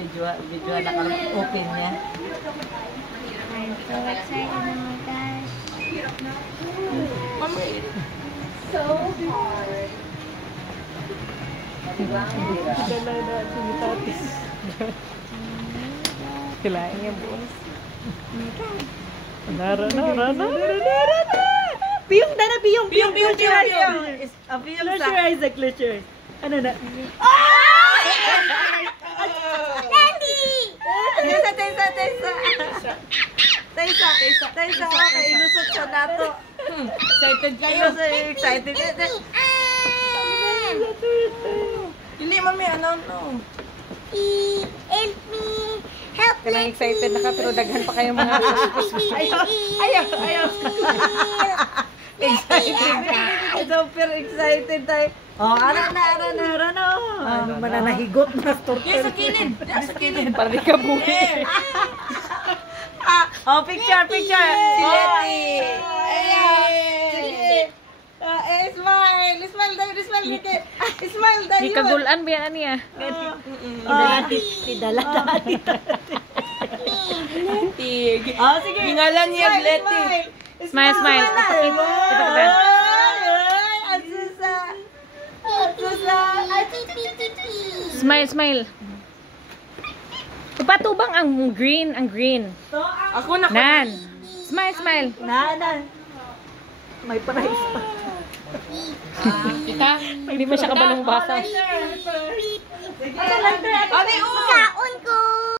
Video na open niya. I'm so excited, oh my gosh. Mami, so hard. Dala na si Tatis. Kilain niya bukas. Nara. Piyong dana, piyong. Close your eyes. Close your eyes, close your eyes. Ano na? Taysa, okay, ilusot siya nato. Excited kayo? Excited kayo? Hindi, mami, ano? Help me! Help me! Kanang excited na ka, pero daghan pa kayo mga Ayaw. Excited. Super excited tayo. Oh, ara na. Ano man na nahigot na turtle. Sa kilid. para di ka buhi. Oh, picture. Si Letty. Smile dahil. Di kagulan ba yan niya? Tidala. Tig. Oh, sige. Gingalan niya, Letty. Smile. Ipakita. Smile. Ipatubang ang green. Ako na. Nan. Smile. Nan. May price pa. Kita? Hindi mo siya kabalong basa. Kaon ko!